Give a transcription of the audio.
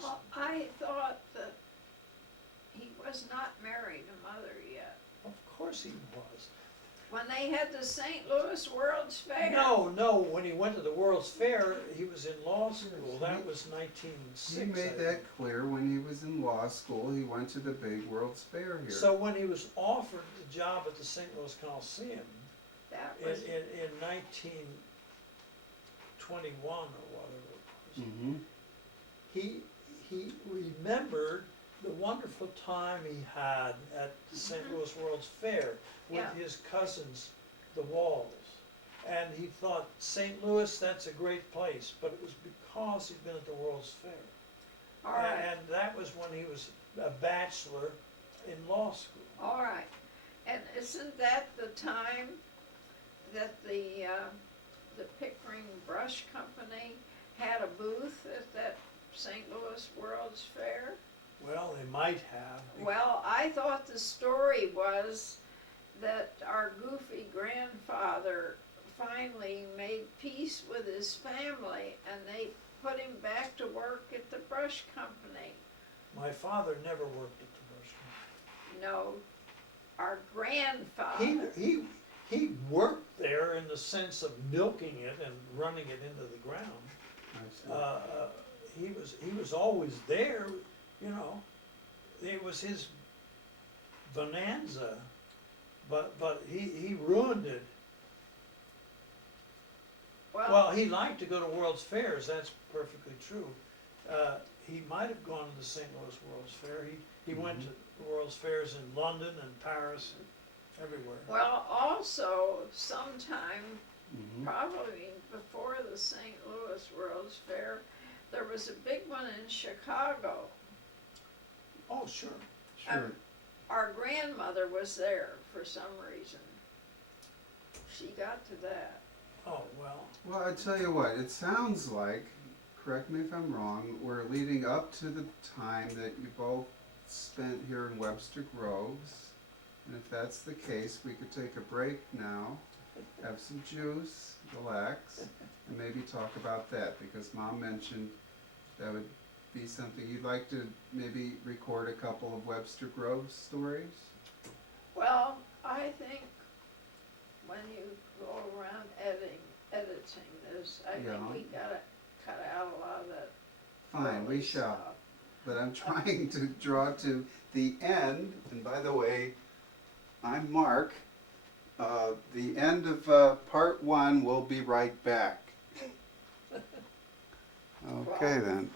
Well, I thought that he was not married to Mother yet. Of course he was. When they had the St. Louis World's Fair. No, when he went to the World's Fair, he was in law school. That was 1906. He made that clear when he was in law school. He went to the big World's Fair here. So when he was offered the job at the St. Louis Coliseum That in, was, in 1921 or whatever it was, Mm-hmm. he remembered the wonderful time he had at the St. Louis World's Fair with Yeah. his cousins, the Walls. And he thought, St. Louis, that's a great place, but it was because he'd been at the World's Fair. all right, And that was when he was a bachelor in law school. all right. And isn't that the time that the Pickering Brush Company had a booth at that St. Louis World's Fair? Well, they might have. Well, I thought the story was that our goofy grandfather finally made peace with his family and they put him back to work at the brush company. My father never worked at the brush No, our grandfather. company. He worked there in the sense of milking it and running it into the ground. He was always there, you know. It was his bonanza, but he ruined it. Well, he liked to go to World's Fairs, that's perfectly true. He might have gone to the St. Louis World's Fair. He went to World's Fairs in London and Paris and everywhere. Well, also sometime Mm-hmm. probably before the St. Louis World's Fair, there was a big one in Chicago. Oh, sure. Sure. Our grandmother was there for some reason. She got to that. Oh, well, Well, I tell you what, it sounds like, correct me if I'm wrong, we're leading up to the time that you both spent here in Webster Groves. And if that's the case, we could take a break now, have some juice, relax, and maybe talk about that, because Mom mentioned that would be something you'd like to maybe record a couple of Webster Groves stories. Well, I think when you go around editing this, I Yeah. think we gotta cut out a lot of that. Fine, we early shall. stuff. But I'm trying to draw to the end, and by the way, I'm Mark. The end of part one, we'll be right back. Okay then.